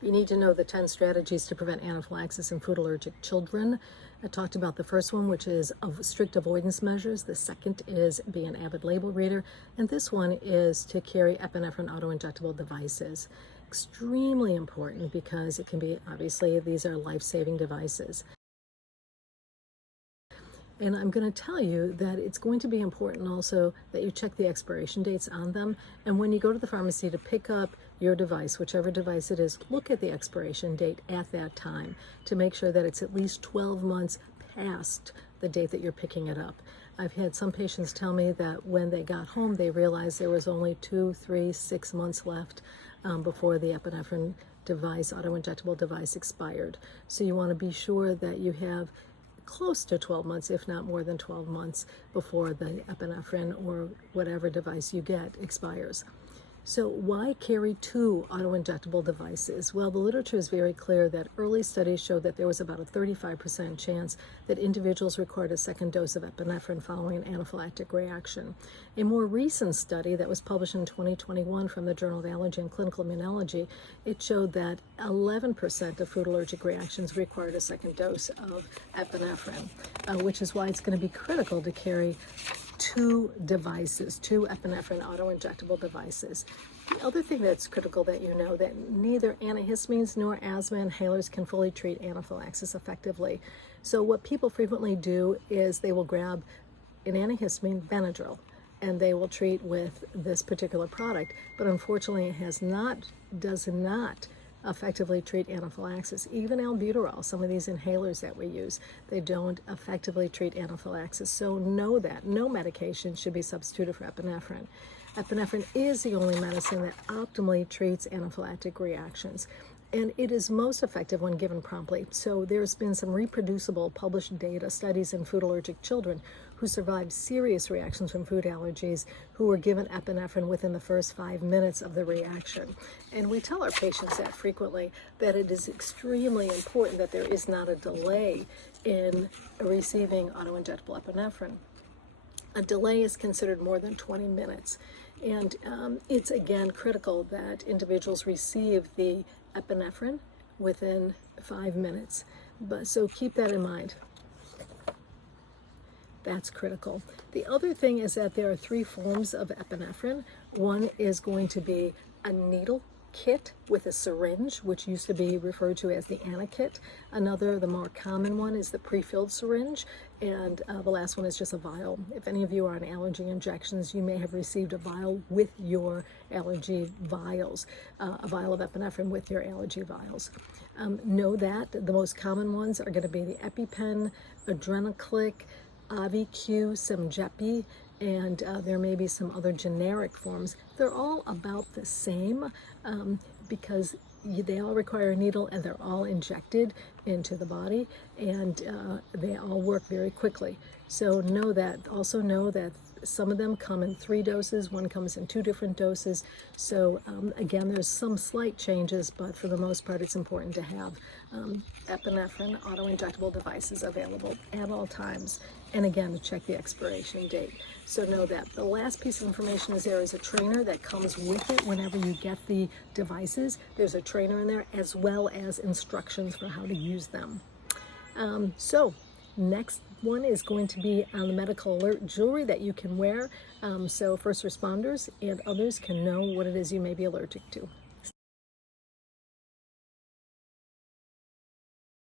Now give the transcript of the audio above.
You need to know the 10 strategies to prevent anaphylaxis in food allergic children. I talked about the first one, which is of strict avoidance measures. The second is be an avid label reader. And this one is to carry epinephrine auto-injectable devices. Extremely important because it can be, obviously, these are life-saving devices. And I'm going to tell you that it's going to be important also that you check the expiration dates on them. And when you go to the pharmacy to pick up your device, whichever device it is, look at the expiration date at that time to make sure that it's at least 12 months past the date that you're picking it up. I've had some patients tell me that when they got home, they realized there was only 2, 3, 6 months left before the epinephrine device, auto-injectable device, expired. So you want to be sure that you have close to 12 months, if not more than 12 months, before the epinephrine or whatever device you get expires. So why carry 2 auto-injectable devices? Well, the literature is very clear that early studies showed that there was about a 35% chance that individuals required a second dose of epinephrine following an anaphylactic reaction. A more recent study that was published in 2021 from the Journal of Allergy and Clinical Immunology, it showed that 11% of food allergic reactions required a second dose of epinephrine, which is why it's going to be critical to carry 2 devices, 2 epinephrine auto-injectable devices. The other thing that's critical that you know that neither antihistamines nor asthma inhalers can fully treat anaphylaxis effectively. So what people frequently do is they will grab an antihistamine, Benadryl, and they will treat with this particular product. But unfortunately, it does not effectively treat anaphylaxis. Even albuterol, some of these inhalers that we use, they don't effectively treat anaphylaxis. So know that no medication should be substituted for epinephrine. Epinephrine is the only medicine that optimally treats anaphylactic reactions, and it is most effective when given promptly. So there's been some reproducible published data studies in food allergic children who survived serious reactions from food allergies who were given epinephrine within the first 5 minutes of the reaction. And we tell our patients that frequently, that it is extremely important that there is not a delay in receiving auto-injectable epinephrine. A delay is considered more than 20 minutes. And it's again critical that individuals receive the epinephrine within 5 minutes. So keep that in mind. That's critical. The other thing is that there are 3 forms of epinephrine. One is going to be a needle kit with a syringe, which used to be referred to as the Anakit. Another, the more common one, is the pre-filled syringe, and the last one is just a vial. If any of you are on allergy injections, you may have received a vial with your allergy vials, a vial of epinephrine with your allergy vials. Know that the most common ones are going to be the EpiPen, Adrenaclick, AviQ, Semjepi, and there may be some other generic forms. They're all about the same because they all require a needle and they're all injected into the body, and they all work very quickly. So know that. Also know that some of them come in 3 doses, one comes in 2 different doses. So again, there's some slight changes, but for the most part, it's important to have epinephrine auto-injectable devices available at all times. And again, to check the expiration date. So know that. The last piece of information is there is a trainer that comes with it whenever you get the devices. There's a trainer in there as well as instructions for how to use them. So next one is going to be on the medical alert jewelry that you can wear, so first responders and others can know what it is you may be allergic to.